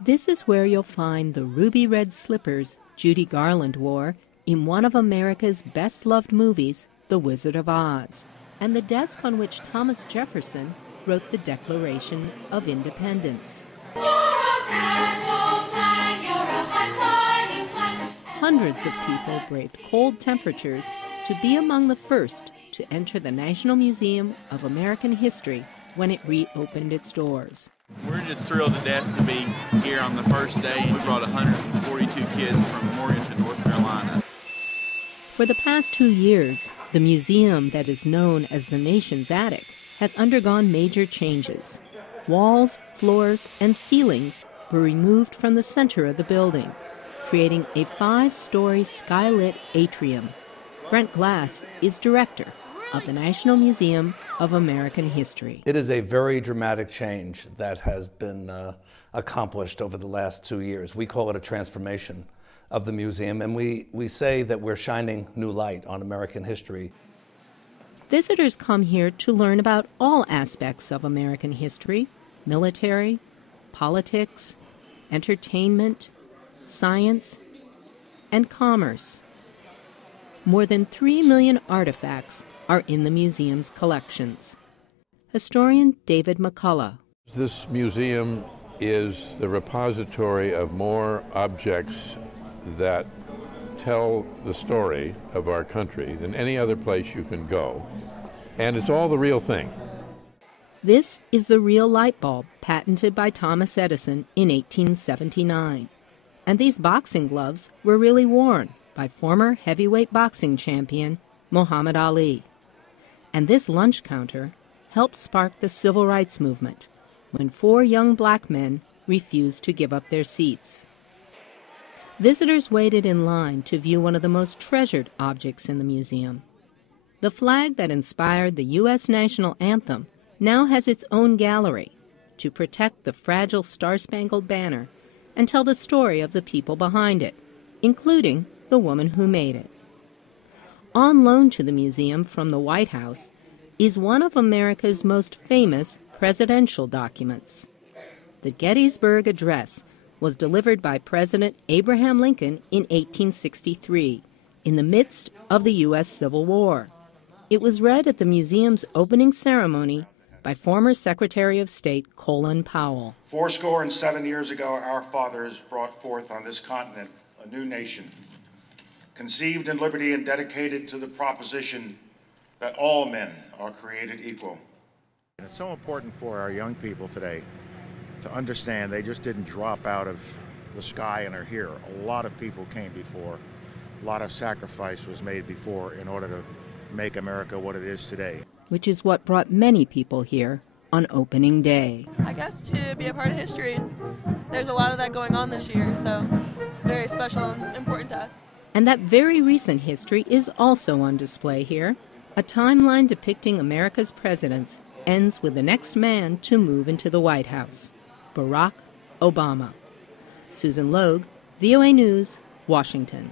This is where you'll find the ruby red slippers Judy Garland wore in one of America's best-loved movies, The Wizard of Oz, and the desk on which Thomas Jefferson wrote the Declaration of Independence. Hundreds of people braved cold temperatures to be among the first to enter the National Museum of American History when it reopened its doors. We're just thrilled to death to be here on the first day. We brought 142 kids from Morganton, North Carolina. For the past 2 years, the museum that is known as the nation's attic has undergone major changes. Walls, floors, and ceilings were removed from the center of the building, creating a 5-story skylit atrium. Brent Glass is director of the National Museum of American History. It is a very dramatic change that has been accomplished over the last 2 years. We call it a transformation of the museum, and we say that we're shining new light on American history. Visitors come here to learn about all aspects of American history: military, politics, entertainment, science, and commerce. More than 3 million artifacts are in the museum's collections. Historian David McCullough. This museum is the repository of more objects that tell the story of our country than any other place you can go. And it's all the real thing. This is the real light bulb patented by Thomas Edison in 1879. And these boxing gloves were really worn by former heavyweight boxing champion Muhammad Ali. And this lunch counter helped spark the civil rights movement when 4 young black men refused to give up their seats. Visitors waited in line to view one of the most treasured objects in the museum. The flag that inspired the U.S. national anthem now has its own gallery to protect the fragile Star-Spangled Banner and tell the story of the people behind it, including the woman who made it. On loan to the museum from the White House is one of America's most famous presidential documents. The Gettysburg Address was delivered by President Abraham Lincoln in 1863, in the midst of the U.S. Civil War. It was read at the museum's opening ceremony by former Secretary of State Colin Powell. 77 years ago, our fathers brought forth on this continent a new nation, conceived in liberty and dedicated to the proposition that all men are created equal. It's so important for our young people today to understand they just didn't drop out of the sky and are here. A lot of people came before. A lot of sacrifice was made before in order to make America what it is today. Which is what brought many people here on opening day. I guess to be a part of history. There's a lot of that going on this year, so it's very special and important to us. And that very recent history is also on display here. A timeline depicting America's presidents ends with the next man to move into the White House, Barack Obama. Susan Logue, VOA News, Washington.